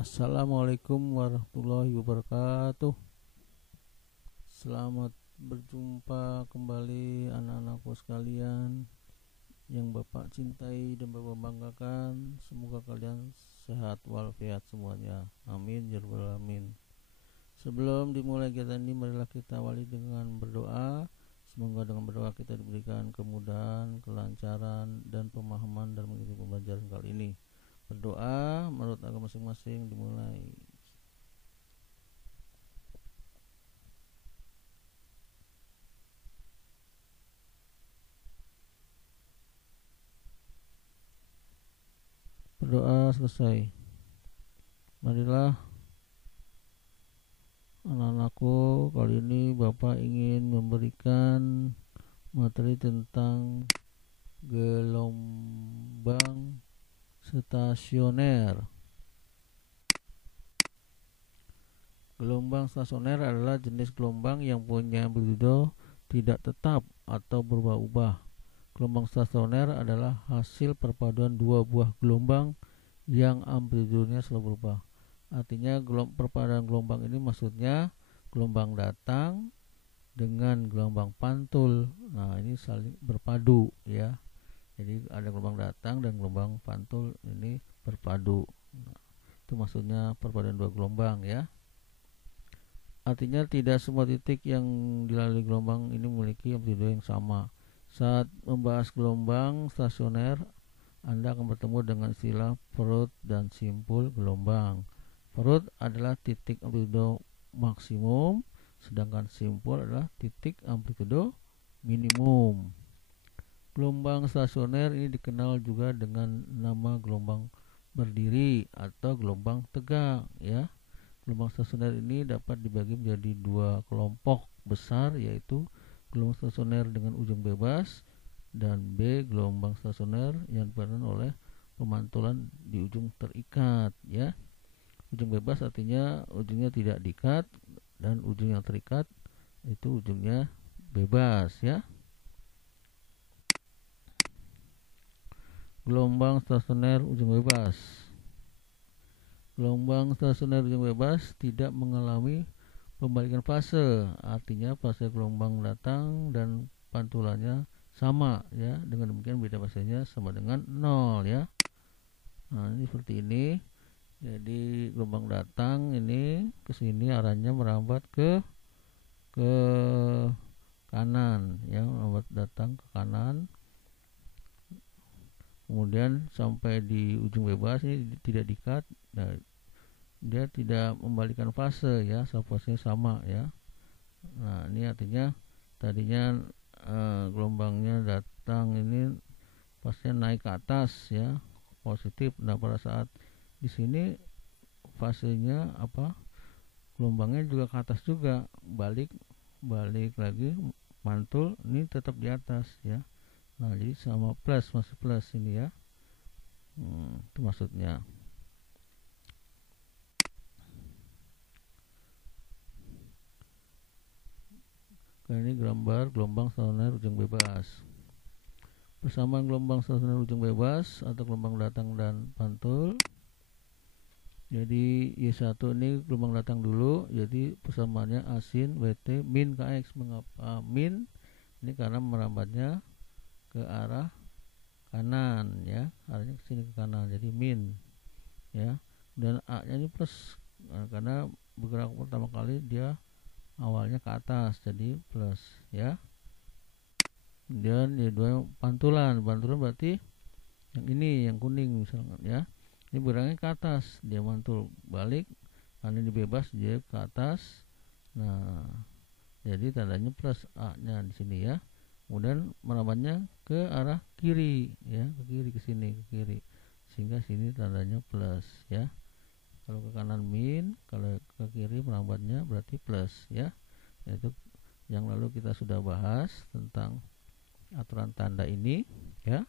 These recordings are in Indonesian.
Assalamualaikum warahmatullahi wabarakatuh. Selamat berjumpa kembali anak-anakku sekalian yang Bapak cintai dan Bapak banggakan. Semoga kalian sehat walafiat semuanya. Amin ya rabbal alamin. Sebelum dimulai kegiatan ini, marilah kita awali dengan berdoa. Semoga dengan berdoa kita diberikan kemudahan, kelancaran, dan pemahaman dalam mengikuti pembelajaran kali ini. Berdoa menurut agama masing-masing dimulai. Berdoa selesai. Marilah anak-anakku, kali ini Bapak ingin memberikan materi tentang gelombang stasioner. Gelombang stasioner adalah jenis gelombang yang punya amplitudo tidak tetap atau berubah-ubah. Gelombang stasioner adalah hasil perpaduan dua buah gelombang yang amplitudenya selalu berubah. Artinya perpaduan gelombang ini maksudnya gelombang datang dengan gelombang pantul. Nah, ini saling berpadu ya. Jadi ada gelombang datang dan gelombang pantul ini berpadu. Nah, itu maksudnya perpaduan dua gelombang ya. Artinya tidak semua titik yang dilalui gelombang ini memiliki amplitudo yang sama. Saat membahas gelombang stasioner, Anda akan bertemu dengan istilah perut dan simpul gelombang. Perut adalah titik amplitudo maksimum, sedangkan simpul adalah titik amplitudo minimum. Gelombang stasioner ini dikenal juga dengan nama gelombang berdiri atau gelombang tegak ya. Gelombang stasioner ini dapat dibagi menjadi dua kelompok besar, yaitu gelombang stasioner dengan ujung bebas dan B, gelombang stasioner yang diperankan oleh pemantulan di ujung terikat ya. Ujung bebas artinya ujungnya tidak diikat, dan ujung yang terikat itu ujungnya bebas ya. Gelombang stasioner ujung bebas. Gelombang stasioner ujung bebas tidak mengalami pembalikan fase, artinya fase gelombang datang dan pantulannya sama ya. Dengan demikian beda fasenya sama dengan 0 ya. Nah, ini seperti ini. Jadi gelombang datang ini ke sini arahnya merambat ke kanan ya, merambat datang ke kanan. Kemudian sampai di ujung bebas ini tidak diikat. Nah, dia tidak membalikan fase ya, fasenya sama ya. Nah, ini artinya tadinya gelombangnya datang ini fasenya naik ke atas ya, positif. Nah, pada saat di sini fasenya gelombangnya juga ke atas juga, balik lagi mantul, ini tetap di atas ya. Nah, jadi sama plus, masih plus ini ya. Itu maksudnya. Ini gambar gelombang stasioner ujung bebas. Persamaan gelombang stasioner ujung bebas atau gelombang datang dan pantul. Jadi Y1 ini gelombang datang dulu, jadi persamaannya A sin WT min KX. Mengapa min? Ini karena merambatnya ke arah kanan ya, arahnya ke sini ke kanan, jadi min ya. Dan A nya ini plus, karena bergerak pertama kali dia awalnya ke atas, jadi plus ya. Dan yang dua pantulan berarti yang ini, yang kuning misalkan ya. Ini bergeraknya ke atas, dia mantul balik, karena ini bebas dia ke atas. Nah, jadi tandanya plus A nya di sini ya. Kemudian merambatnya ke arah kiri ya, ke kiri, ke sini, ke kiri, sehingga sini tandanya plus ya. Kalau ke kanan min, kalau ke kiri merambatnya berarti plus ya. Itu yang lalu kita sudah bahas tentang aturan tanda ini ya.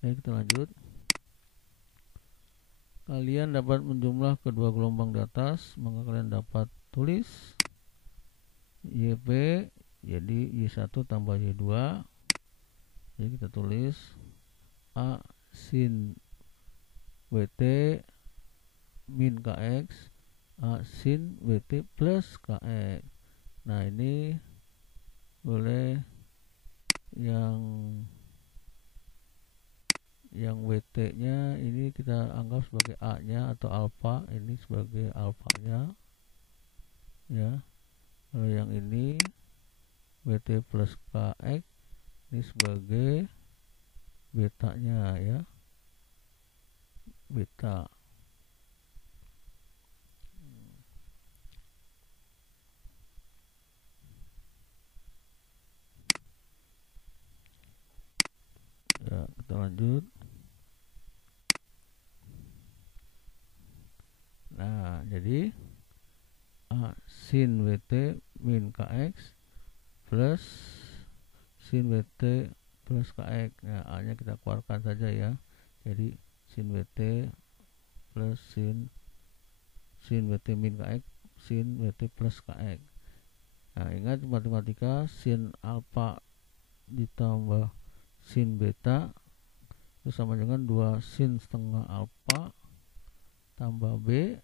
Baik, kita lanjut. Kalian dapat menjumlah kedua gelombang di atas, maka kalian dapat tulis YP, jadi Y1 tambah Y2. Jadi kita tulis A sin WT min kx A sin WT plus kx. Nah ini boleh yang WT nya ini kita anggap sebagai A nya atau alfa, ini sebagai alfa nya ya. Kalau yang ini WT plus kx ini sebagai beta nya ya, beta. Ya, kita lanjut. Nah, jadi A sin WT min kx plus sin WT plus kx. Nah, A nya kita keluarkan saja ya. Jadi sin WT plus sin WT min kx sin WT plus kx. Nah, ingat matematika, sin alfa ditambah sin beta itu sama dengan 2 sin setengah alfa tambah B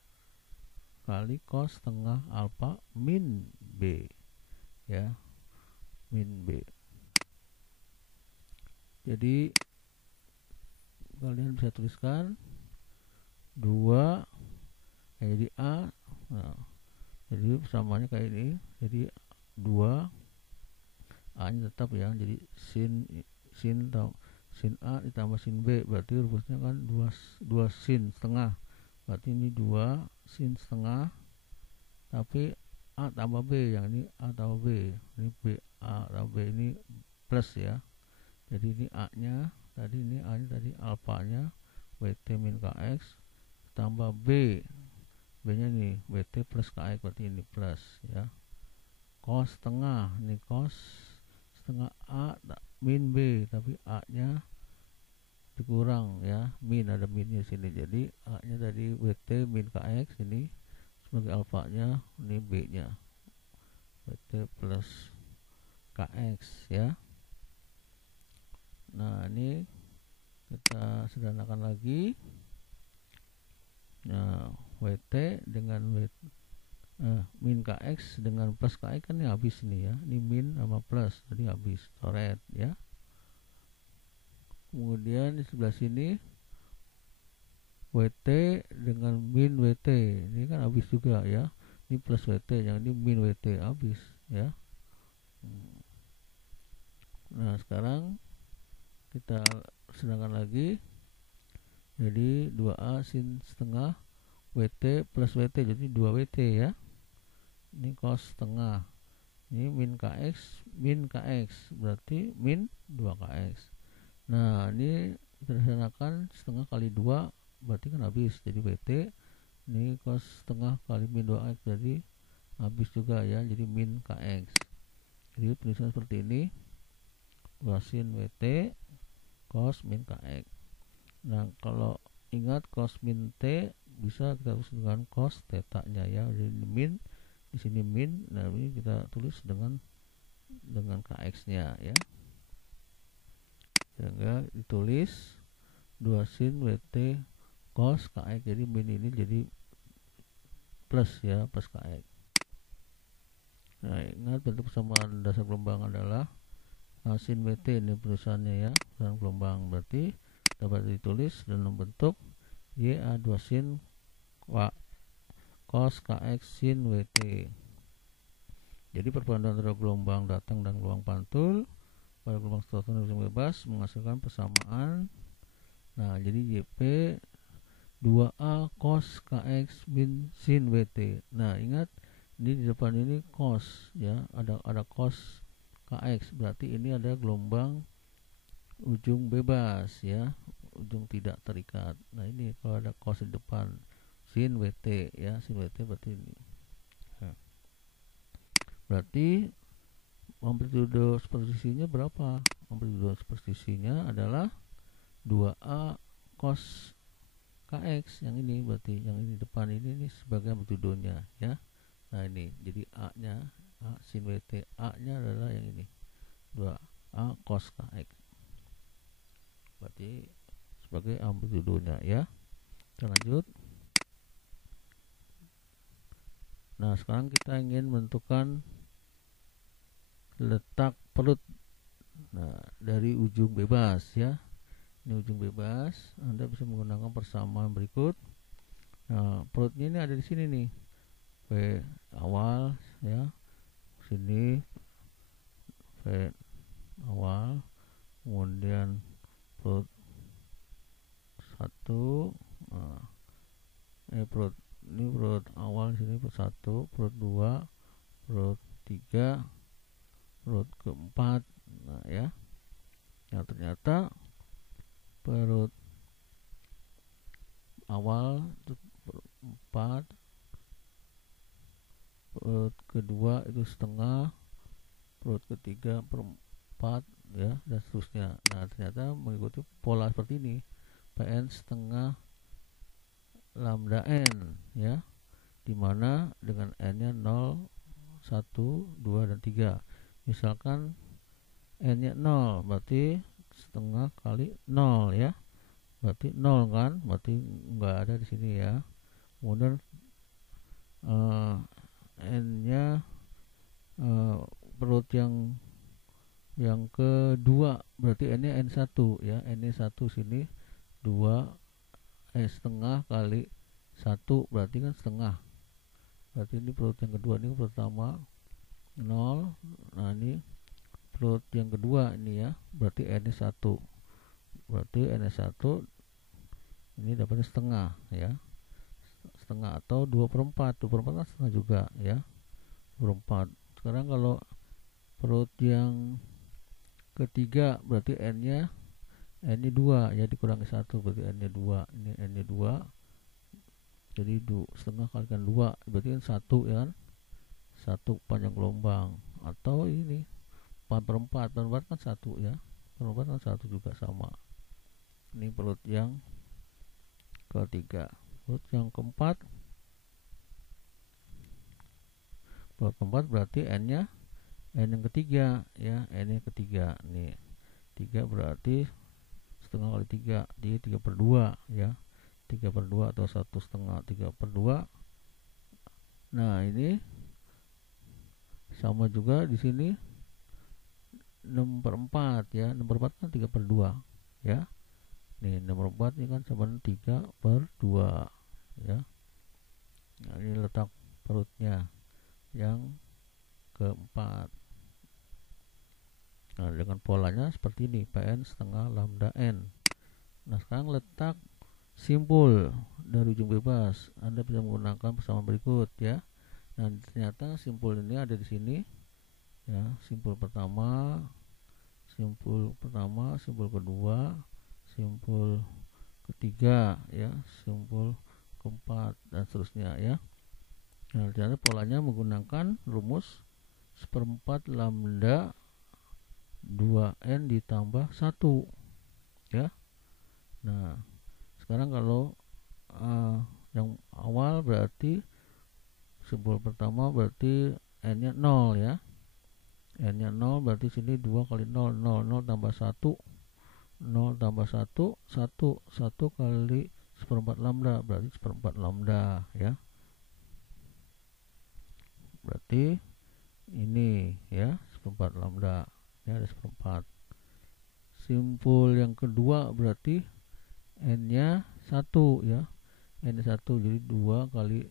kali cos setengah alfa min B ya, min B. Jadi kalian bisa tuliskan 2 jadi A. Nah, jadi persamanya kayak ini, jadi 2 A nya tetap ya, jadi sin A ditambah sin B, berarti rumusnya kan 2 sin setengah, berarti ini 2 sin setengah, tapi A tambah B, yang ini A tambah B, ini B A tambah B, ini plus ya. Jadi ini A nya tadi, ini A nya tadi alfa nya WT min kx tambah B nya nih WT plus kx, berarti ini plus ya. Cos setengah, ini cos setengah A min B, tapi A nya dikurang ya, min, ada minnya sini, jadi A nya tadi WT min kx ini sebagai alfa nya, ini B nya WT plus kx ya. Nah ini kita sederhanakan lagi. Nah WT dengan min kx dengan plus kx kan ini habis nih ya, ini min sama plus, jadi habis coret ya. Kemudian di sebelah sini WT dengan min WT, ini kan habis juga ya, ini plus WT, yang ini min WT, habis ya. Nah sekarang kita sedangkan lagi, jadi 2A sin setengah WT plus WT, jadi 2WT ya. Ini cos setengah, ini min kx berarti min 2kx. Nah ini disederhanakan, setengah kali 2 berarti kan habis, jadi WT ini cos setengah kali min 2x, jadi habis juga ya, jadi min kx. Jadi tulisan seperti ini, 2 sin WT cos min kx. Nah kalau ingat cos min T bisa kita tulis dengan cos theta nya ya, jadi min di sini min, nah ini kita tulis dengan kx nya ya, sehingga ditulis 2 sin WT cos kx, jadi min ini jadi plus ya, plus kx. Nah ingat bentuk persamaan dasar gelombang adalah sin WT, ini penulisannya ya, dalam gelombang, berarti dapat ditulis dalam bentuk YA 2 sin cos kx sin WT. Jadi perbandingan antara gelombang datang dan gelombang pantul pada gelombang stasioner bebas menghasilkan persamaan. Nah jadi YP 2A cos kx min sin WT. Nah ingat ini di depan ini cos ya, ada cos kx, berarti ini ada gelombang ujung bebas ya, ujung tidak terikat. Nah ini kalau ada cos di depan sin WT ya, sin WT berarti ini. Nah, berarti amplitudo supersisinya berapa? Amplitudo supersisinya adalah 2A cos kx, yang ini berarti yang ini depan ini sebagai amplitudonya ya. Nah ini jadi A nya, A sin WT, A nya adalah yang ini 2A cos kx, berarti sebagai amplitudonya ya. Kita lanjut. Nah, sekarang kita ingin menentukan letak perut. Nah, dari ujung bebas ya. Ini ujung bebas, Anda bisa menggunakan persamaan berikut. Nah, perutnya ini ada di sini nih. P awal ya. Sini P awal, kemudian perut 1. Nah, perut ini perut awal sini perut 1, perut 2, perut 3, perut keempat. Nah ya. Nah, ternyata perut awal itu perut 4, perut kedua itu setengah, perut ketiga perempat ya, dan seterusnya. Nah, ternyata mengikuti pola seperti ini. Pn setengah lambda n ya, dimana dengan n nya 0, 1, 2, dan 3. Misalkan n nya 0, berarti setengah kali 0 ya, berarti 0 kan, berarti nggak ada di sini ya. Kemudian n nya perut yang kedua, berarti n nya n1 ya, n nya 1 sini 2 setengah kali 1, berarti kan setengah, berarti ini perut yang kedua. Ini pertama 0. Nah, ini perut yang kedua ini ya, berarti n nya 1, berarti n nya 1 ini dapatnya setengah ya, setengah atau 2/4. 2/4 kan setengah juga ya, 2/4. Sekarang kalau perut yang ketiga, berarti n nya 2 ya, dikurangi 1, berarti n nya 2. Ini n nya 2, jadi setengah kalikan 2, berarti kan 1 ya kan, 1 panjang gelombang. Atau ini 4/4, 4/4 kan 1 ya, 4/4 kan 1 juga sama. Ini perut yang ketiga. Perut yang keempat, berarti n nya n yang ketiga ya, n yang ketiga nih 3, berarti setengah kali 3, dia 3/2 ya, 3/2 atau 1/2, 3/2. Nah, ini sama juga di sini 6/4 ya, 6/4 kan 3/2 ya. Nih 6/4 ini kan sama 3/2 ya. Nah, ini letak perutnya yang keempat. Nah, dengan polanya seperti ini, Pn setengah lambda n. Nah, sekarang letak simpul dari ujung bebas. Anda bisa menggunakan persamaan berikut ya. Nah, ternyata simpul ini ada di sini ya. Simpul pertama, simpul kedua, simpul ketiga ya, simpul keempat, dan seterusnya ya. Nah, ternyata polanya menggunakan rumus 1/4 lambda 2n ditambah 1 ya. Nah, sekarang kalau yang awal berarti simpul pertama berarti n nya 0 ya, n nya 0, berarti sini 2 kali 0, 0, 0 tambah 1, 0 tambah 1, 1 kali 1/4 lambda, berarti 1/4 lambda ya, berarti ini ya 1/4 lambda ya, ada 1/4. Simpul yang kedua berarti n nya 1 ya, n nya 1, jadi 2 kali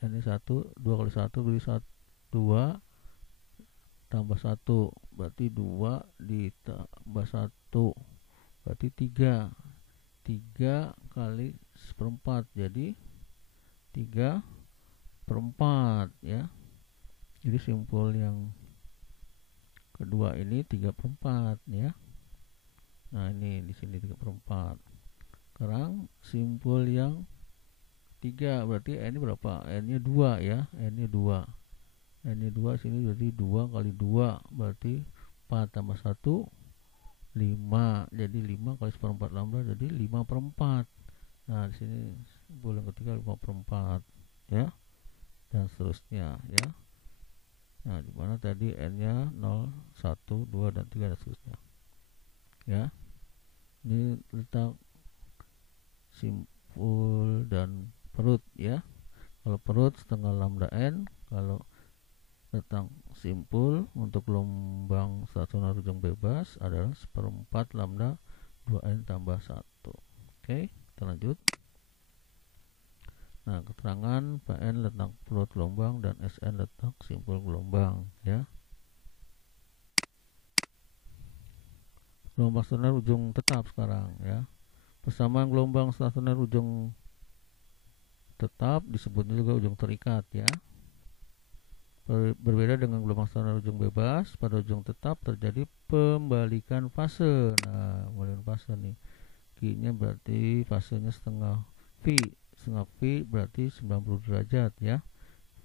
n nya 1, 2 kali 1 berarti 2 tambah 1, berarti 2 ditambah 1, berarti 3 kali 1/4, jadi 3/4 ya. Jadi simpul yang kedua ini 3/4 ya. Nah, ini di sini 3/4. Sekarang simpul yang 3 berarti n ini berapa? N nya 2 ya, n nya 2. N nya 2 sini berarti 2 kali 2 berarti 4 tambah 1 5. Jadi 5 kali 1/4 lambda jadi 5/4. Nah, di sini simpul yang ketiga 5/4 ya, dan seterusnya ya. Nah, dimana tadi n nya 0, 1, 2, dan 3, dan seterusnya ya. Ini letak simpul dan perut ya. Kalau perut setengah lambda n, Kalau tentang simpul untuk gelombang stasioner ujung bebas adalah 1/4 lambda 2n tambah 1. Oke, kita lanjut. Nah, keterangan Pn letak perut gelombang dan Sn letak simpul gelombang ya. Gelombang stasioner ujung tetap sekarang ya. Persamaan gelombang stasioner ujung tetap disebut juga ujung terikat ya. Berbeda dengan gelombang stasioner ujung bebas, pada ujung tetap terjadi pembalikan fase. Nah, pembalikan fase nih. Q-nya berarti fasenya setengah V. Setengah V berarti 90 derajat ya.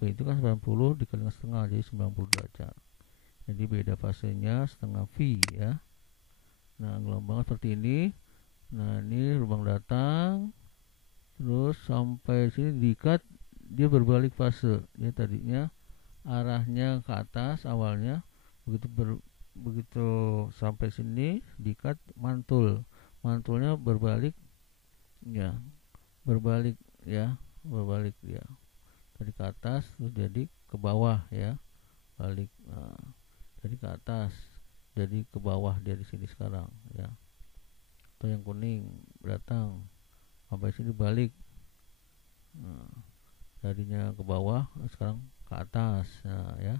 V itu kan 90 dikali dengan setengah, jadi 90 derajat. Jadi beda fasenya setengah V ya. Nah, gelombang seperti ini. Nah, ini lubang datang, terus sampai sini diikat, dia berbalik fase. Dia tadinya arahnya ke atas awalnya, begitu sampai sini diikat mantulnya berbalik ya, berbalik ya, berbalik ya, dari ke atas terus jadi ke bawah ya, balik. Nah, jadi ke atas jadi ke bawah dia di sini sekarang ya. Atau yang kuning datang sampai sini balik, nah, tadinya ke bawah sekarang ke atas. Nah, ya,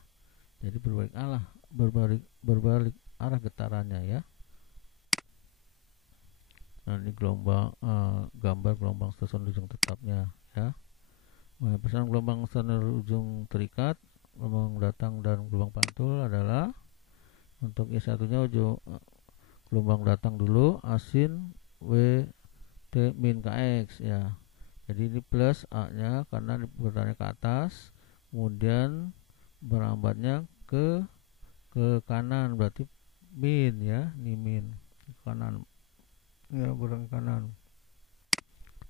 jadi berbalik arah getarannya ya. Nah, ini gambar gelombang stasioner ujung tetapnya ya. Nah, pesan gelombang stasioner ujung terikat, gelombang datang dan gelombang pantul adalah untuk Y1-nya gelombang datang dulu asin WT min KX ya. Jadi ini plus A-nya karena getarannya ke atas, kemudian berambatnya ke kanan berarti min ya, ini min ke kanan ya, berang kanan.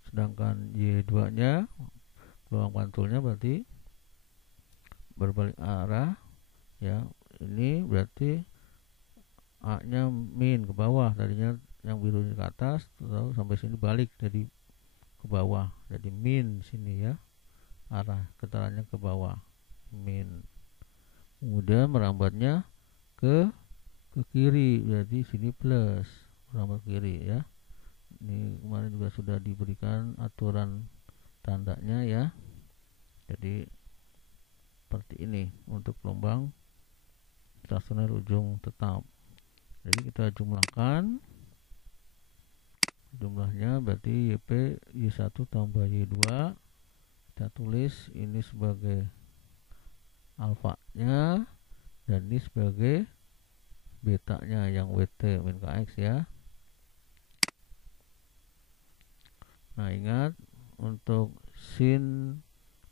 Sedangkan Y2-nya gelombang pantulnya berarti berbalik arah ya. Ini berarti A-nya min ke bawah, tadinya yang biru ke atas, terus sampai sini balik jadi ke bawah, jadi min sini ya, arah getarannya ke bawah min. Kemudian merambatnya ke kiri, jadi sini plus, merambat kiri ya. Ini kemarin juga sudah diberikan aturan tandanya ya. Jadi seperti ini untuk gelombang stasioner ujung tetap. Jadi kita jumlahkan, jumlahnya berarti YP Y1 tambah Y2, kita tulis ini sebagai alfanya dan ini sebagai betanya yang WT min KX ya. Nah, ingat untuk sin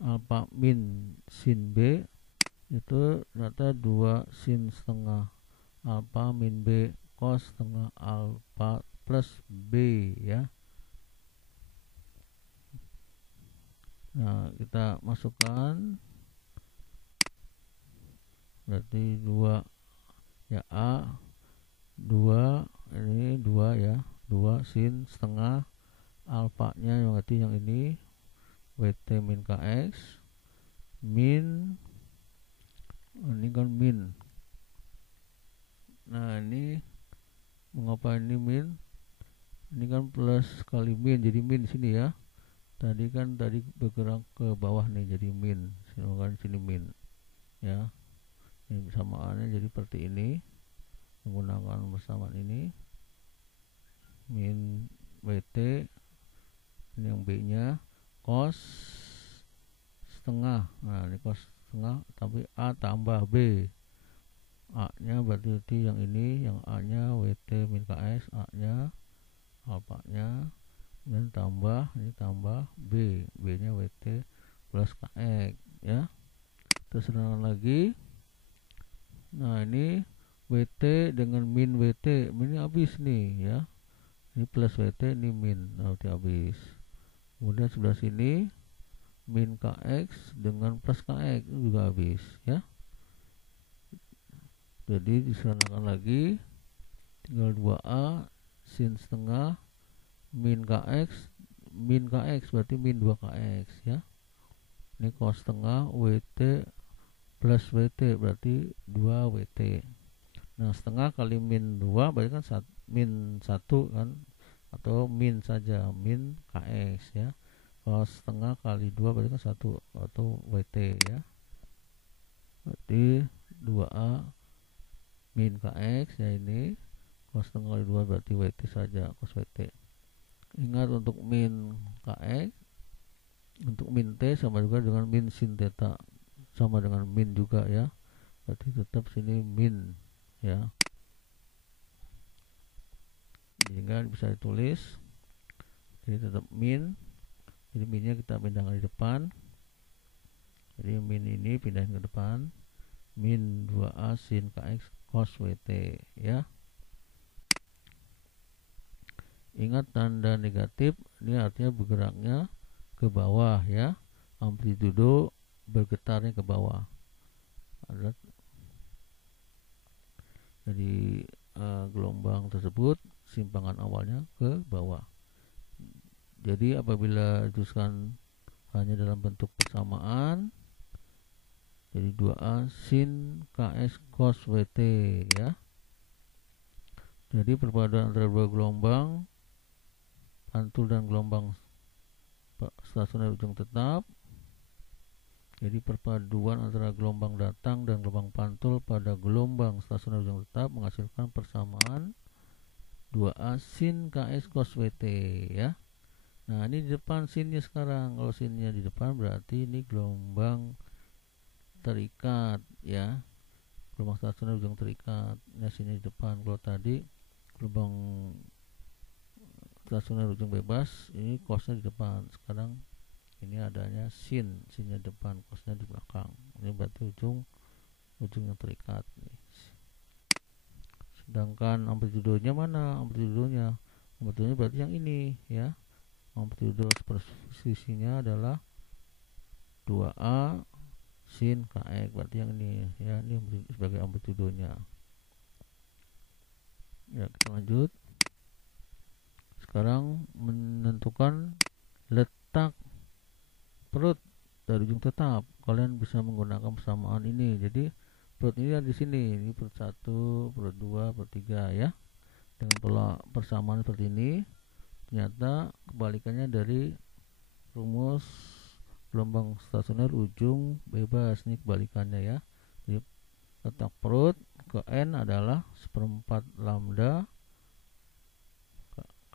alfa min sin B itu ternyata 2 sin setengah alfa min B cos setengah alfa plus B ya. Nah, kita masukkan berarti 2 ya, A 2 ini 2 ya, 2 sin setengah alfanya yang berarti yang ini WT min KX min, ini kan min. Nah, ini mengapa ini min? Ini kan plus kali min, jadi min sini ya. Tadi bergerak ke bawah nih, jadi min. Kan sini min ya. Ini persamaannya jadi seperti ini. Menggunakan persamaan ini min WT, ini yang B-nya cos setengah. Nah, ini cos setengah tapi A tambah B. A-nya berarti yang ini, yang A-nya WT min KS, A-nya alfanya, dan tambah ini tambah B, B-nya WT plus KX ya. Terus sederhana lagi. Nah, ini WT dengan min WT, ini habis nih ya. Ini plus WT, ini min, nanti habis. Kemudian sebelah sini min KX dengan plus KX juga habis ya. Jadi disederhanakan lagi, tinggal 2A sin setengah min KX berarti min 2 KX ya. Ini cos setengah WT plus WT berarti 2 WT. Nah, setengah kali min 2 berarti kan min 1 kan, atau min saja, min KX ya. Kalau setengah kali 2 berarti kan 1 atau WT ya. Berarti 2A min KX ya ini. Kalau setengah kali 2 berarti WT saja, cos WT. Ingat untuk min KX, untuk min T sama juga dengan min sin theta, sama dengan min juga ya. Berarti tetap sini min ya. Sehingga bisa ditulis, jadi tetap min. Jadi minnya kita pindahkan di depan. Jadi min ini pindahin ke depan. Min 2A sin KX cos WT ya. Ingat tanda negatif ini artinya bergeraknya ke bawah ya. Amplitudo bergetarnya ke bawah. Jadi gelombang tersebut simpangan awalnya ke bawah. Jadi apabila dituliskan hanya dalam bentuk persamaan, jadi 2A sin KS cos WT ya. Jadi perpaduan antara dua gelombang pantul dan gelombang stasioner ujung tetap. Jadi perpaduan antara gelombang datang dan gelombang pantul pada gelombang stasioner ujung tetap menghasilkan persamaan 2A sin KS cos WT ya. Nah, ini di depan sinnya sekarang. Kalau sinnya di depan berarti ini gelombang terikat ya. Gelombang stasioner ujung terikat. Nah, sinnya di depan. Kalau tadi gelombang stasioner ujung bebas, ini cosnya di depan. Sekarang ini adanya sinnya di depan, cosnya di belakang. Ini berarti ujung yang terikat nih. Sedangkan amplitudonya mana? Amplitudonya berarti yang ini ya. Amplitudo superfisinya adalah 2A sin KX, berarti yang ini ya, ini sebagai amplitudonya. Ya, kita lanjut. Sekarang menentukan letak perut dari ujung tetap. Kalian bisa menggunakan persamaan ini. Jadi perut ini ada di sini. Ini perut 1, perut 2, perut 3 ya. Dengan pola persamaan seperti ini. Ternyata kebalikannya dari rumus gelombang stasioner ujung bebas. Ini kebalikannya ya. Jadi letak perut ke N adalah 1/4 lambda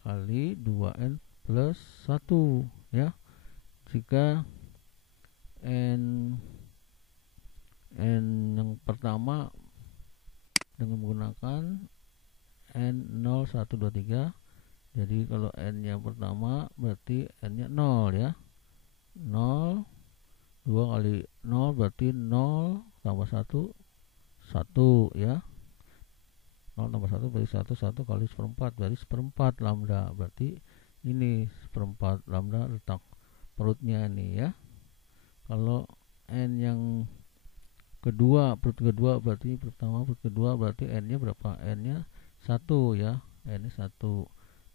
kali 2N plus 1 ya. Jika N yang pertama dengan menggunakan N0, 1, 2, 3. Jadi kalau N nya pertama berarti N nya 0 ya. 0, 2 kali 0 berarti 0 tambah 1, 1 ya. 0 tambah 1 berarti 1 kali 1/4 berarti 1/4 lambda. Berarti ini 1/4 lambda letak perutnya nih ya. Kalau N yang kedua, perut kedua berarti pertama, perut kedua berarti N nya berapa? N nya 1 ya. N nya 1.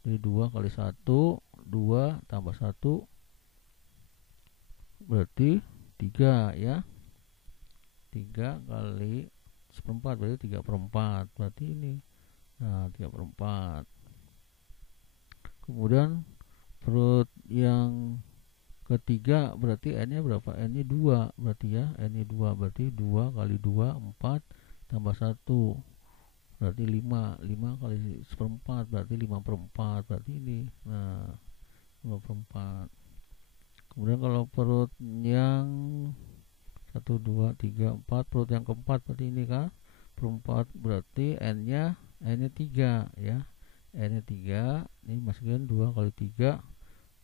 Jadi 2 kali 1, 2 tambah 1 berarti 3 ya. 3 kali 1/4 berarti 3/4. Berarti ini. Nah, 3/4. Kemudian perut yang ketiga berarti N nya berapa? N nya 2 berarti ya. N nya 2 berarti 2 kali 2, 4 tambah 1 berarti 5. 5 kali 1/4 berarti 5/4. Berarti ini. Nah, 5/4. Kemudian kalau perut yang 1, 2, 3, 4, perut yang keempat berarti ini kan. Perempat berarti N nya 3 ya. N nya 3. Ini masukin 2 kali 3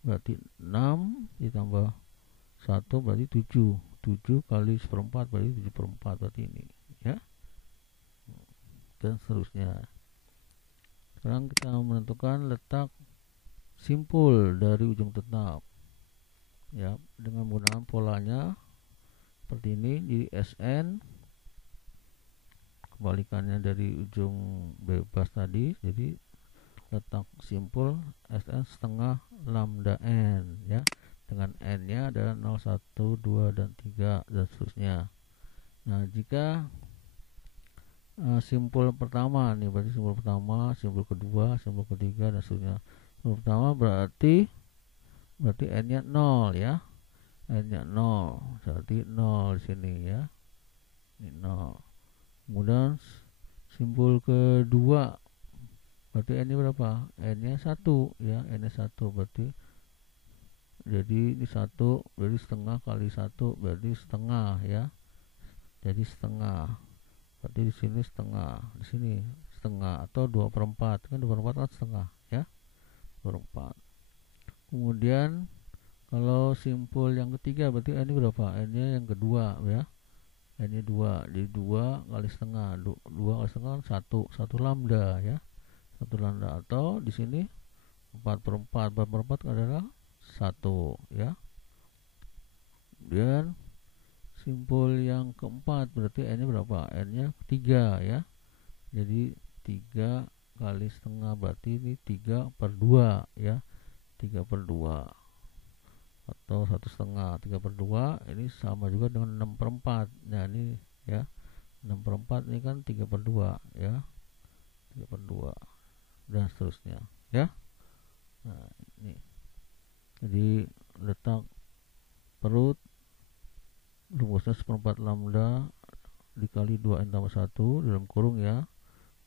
berarti 6 ditambah 1 berarti 7. 7 kali 1/4 berarti 7/4 berarti ini ya. Dan seterusnya. Sekarang kita menentukan letak simpul dari ujung tetap ya, dengan menggunakan polanya seperti ini. Di SN kebalikannya dari ujung bebas tadi. Jadi letak simpul SN setengah lambda N ya, dengan N nya adalah 0, 1, 2 dan 3 dan seterusnya Nah, jika simpul pertama nih, berarti simpul pertama, simpul kedua, simpul ketiga dan seterusnya. Simpul pertama berarti n-nya 0 ya. N-nya 0. Berarti 0 di sini ya. Ini 0. Kemudian simpul kedua berarti n-nya berapa? N-nya 1 ya. N-nya 1 berarti jadi ini 1 berarti setengah kali 1 berarti setengah ya. Jadi setengah. Berarti di sini setengah, di sini setengah atau 2/4. Kan 2/4 kan setengah ya. 2/4. Kemudian kalau simpul yang ketiga berarti n-nya berapa? N-nya yang kedua ya. N-nya 2. Jadi 2 kali setengah. 2 kali setengah kan 1 lambda ya. 1 lambda atau di sini 4/4. 4/4 adalah 1 ya. Kemudian simpul yang keempat berarti n-nya berapa? N-nya 3 ya. Jadi 3 kali setengah berarti ini 3/2 ya. 3/2 atau 1/2. 3/2 ini sama juga dengan 6/4. Nah ini ya, 6/4 ini kan 3/2 ya. 3/2 dan seterusnya ya. Nah ini jadi letak perut rumusnya 1/4 lambda dikali 2n tambah 1 dalam kurung ya.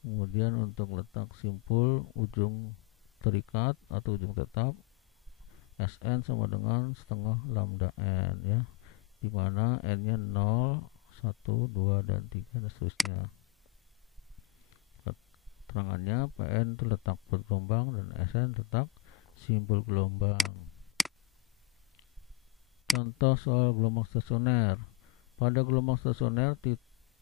Kemudian untuk letak simpul ujung terikat atau ujung tetap Sn sama dengan setengah lambda n ya, dimana n-nya 0, 1, 2, dan 3 dan seterusnya. Keterangannya Pn itu letak perut gelombang dan Sn letak simpul gelombang. Contoh soal gelombang stasioner. Pada gelombang stasioner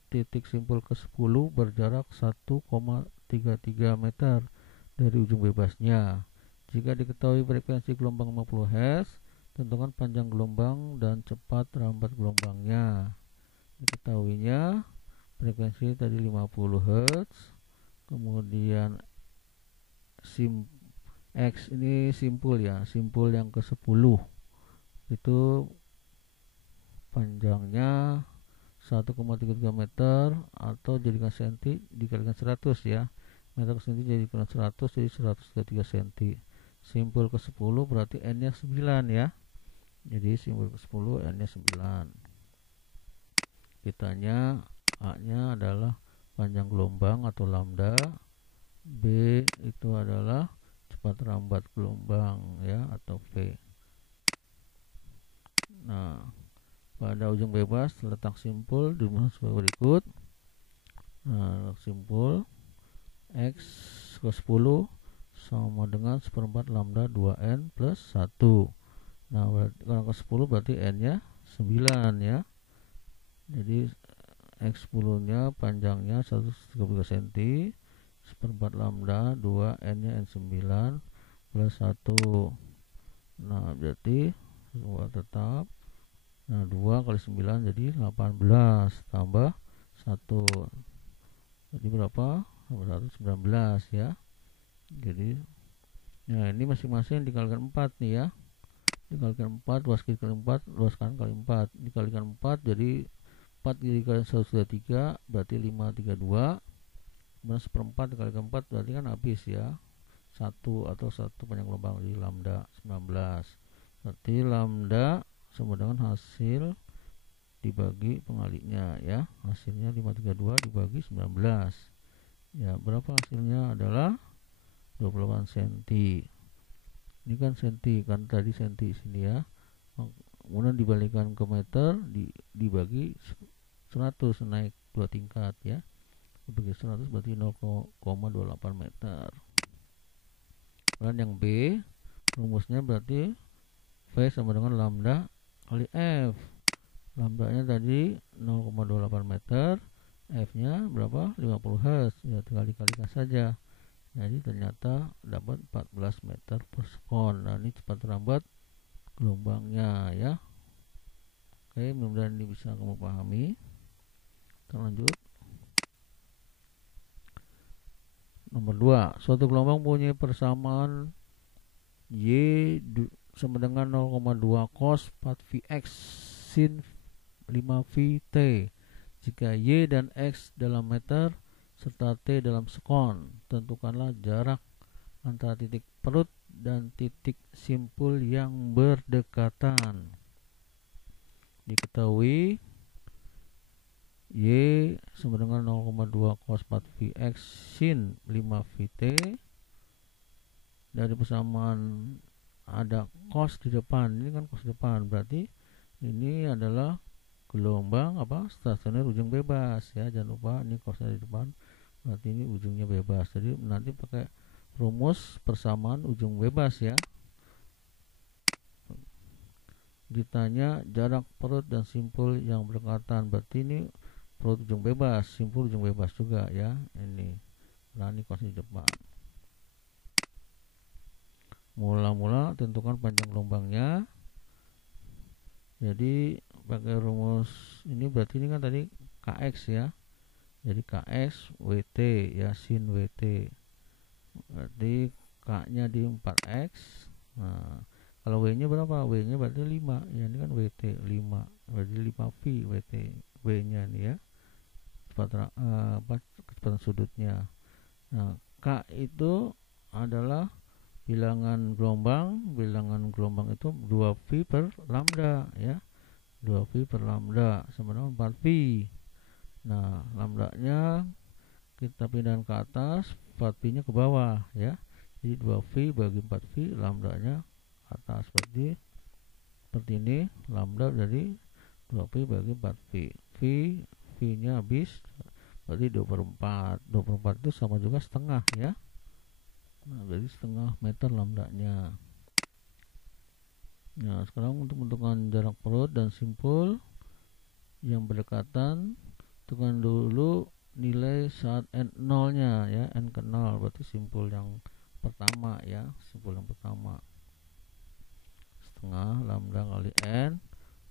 titik simpul ke-10 berjarak 1,33 meter dari ujung bebasnya. Jika diketahui frekuensi gelombang 50 Hz, tentukan panjang gelombang dan cepat rambat gelombangnya. Diketahuinya frekuensi tadi 50 Hz. Kemudian X ini simpul ya, simpul yang ke-10 itu panjangnya 1,33 meter atau jadikan senti dikalikan 100 ya. Meter ke senti jadikan 100 jadi 133 cm. Simpul ke-10 berarti n-nya 9 ya. Jadi simpul ke-10 n-nya 9. Kitanya A-nya adalah panjang gelombang atau lambda. B itu adalah cepat rambat gelombang ya atau V. Nah, pada ujung bebas letak simpul dirumuskan sebagai berikut. Nah, simpul X ke 10 sama dengan 1/4 lambda 2n plus 1. Nah, kalau ke 10 berarti n-nya 9 ya. Jadi X10 nya panjangnya 133 cm, 1/4 lambda 2 n-nya n9 plus 1. Nah, berarti semua tetap. Nah, 2 kali 9 jadi 18 tambah 1. Jadi berapa? 19 ya. Jadi nah ini masing-masing dikalikan 4 nih ya. Dikalikan 4, luas kiri kali 4, luas kanan kali 4. Dikalikan 4 jadi 4 dikalikan 133 berarti 532. Kemudian 1/4 dikalikan 4 berarti kan habis ya. 1 atau 1 panjang gelombang jadi lambda 19. Berarti lambda sama dengan hasil dibagi pengalinya ya. Hasilnya 532 dibagi 19. Ya, berapa hasilnya adalah 28 cm. Ini kan senti kan tadi senti sini ya. Kemudian dibalikan ke meter dibagi 100 naik 2 tingkat ya. Dibagi 100 berarti 0,28 meter. Dan yang B rumusnya berarti V sama dengan lambda kali F. Lambdanya tadi 0,28 meter, F-nya berapa? 50 Hz. Ya, dikali-kalikan saja. Jadi ternyata dapat 14 meter per sekon. Nah, ini cepat rambat gelombangnya ya. Oke, mudah-mudahan ini bisa kamu pahami. Kita lanjut. Nomor 2, suatu gelombang punya persamaan Y sama dengan 0,2 cos 4 Vx sin 5 Vt Jika Y dan X dalam meter serta T dalam sekon, tentukanlah jarak antara titik perut dan titik simpul yang berdekatan. Diketahui Y sama dengan 0,2 cos 4 Vx sin 5 Vt. Dari persamaan ada cos di depan, ini kan cos depan, berarti ini adalah gelombang stasioner ujung bebas ya. Jangan lupa ini cosnya di depan, berarti ini ujungnya bebas. Jadi nanti pakai rumus persamaan ujung bebas ya. Ditanya jarak perut dan simpul yang berdekatan, berarti ini perut ujung bebas, simpul ujung bebas juga ya. Ini nah ini cos di depan. Mula-mula tentukan panjang gelombangnya. Jadi pakai rumus ini, berarti ini kan tadi Kx ya. Jadi Kx Wt ya, sin Wt. Berarti K nya di 4x. Nah kalau W nya berapa? W nya berarti 5 ya, ini kan Wt 5, berarti 5V Wt. W nya nih ya, kecepatan sudutnya. Nah K itu adalah bilangan gelombang itu 2V per lambda ya. 2V per lambda sama dengan 4V. Nah lambdanya kita pindahkan ke atas, 4V nya ke bawah ya. Jadi 2V bagi 4V, lambdanya atas, seperti ini. Lambda dari 2V bagi 4V, V nya habis, berarti 2 per 4. 2 per 4 itu sama juga setengah ya. Nah jadi setengah meter lambdanya. Nah sekarang untuk menentukan jarak perut dan simpul yang berdekatan, tentukan dulu nilai saat n0 nya ya, n ke 0, berarti simpul yang pertama ya. Simpul yang pertama setengah lambda kali n,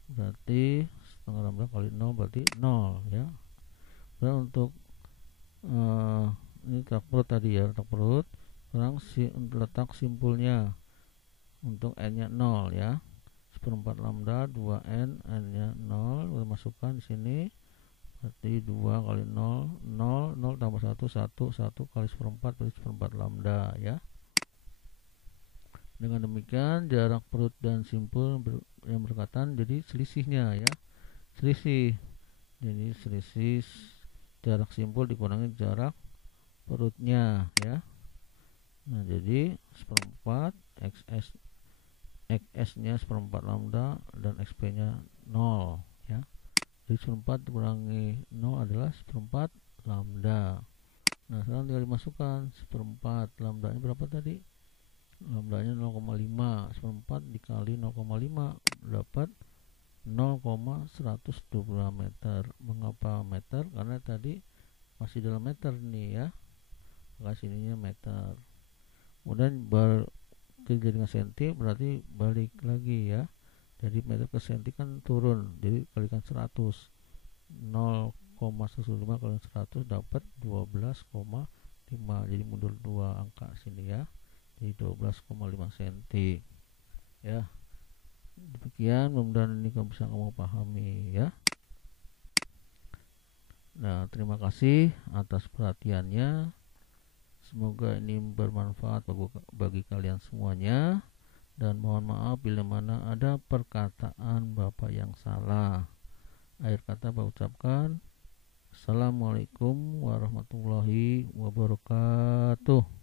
berarti setengah lambda kali 0 berarti 0 ya. Dan untuk ini letak perut tadi ya, letak perut. Sekarang letak simpulnya untuk n nya 0 ya, 1/4 lambda 2n, n nya 0, kita masukkan di sini, berarti 2 kali 0, 0, 0 tambah 1, 1 kali 1/4 berarti 1/4 lambda ya. Dengan demikian jarak perut dan simpul yang berdekatan jadi selisihnya ya, jadi selisih jarak simpul dikurangi jarak perutnya ya. Nah jadi 1/4 xs nya 1/4 lambda dan xp nya 0 ya. Jadi 1/4 dikurangi 0 adalah 1/4 lambda. Nah sekarang tinggal dimasukkan 1/4 lambda nya berapa tadi? Lambda nya 0,5, 1/4 dikali 0,5 dapat 0,125 meter. Mengapa meter? Karena tadi masih dalam meter nih ya, maka sininya meter. Kemudian jadi dengan senti, berarti balik lagi ya. Jadi meter ke senti kan turun, jadi kalikan 100. 0,125 kali 100 dapat 12,5. Jadi mundur 2 angka sini ya. Jadi 12,5 cm ya. Demikian, mudah-mudahan ini kamu bisa pahami ya. Nah terima kasih atas perhatiannya. Semoga ini bermanfaat bagi kalian semuanya, dan mohon maaf bila mana ada perkataan Bapak yang salah. Akhir kata Bapak ucapkan Assalamualaikum warahmatullahi wabarakatuh.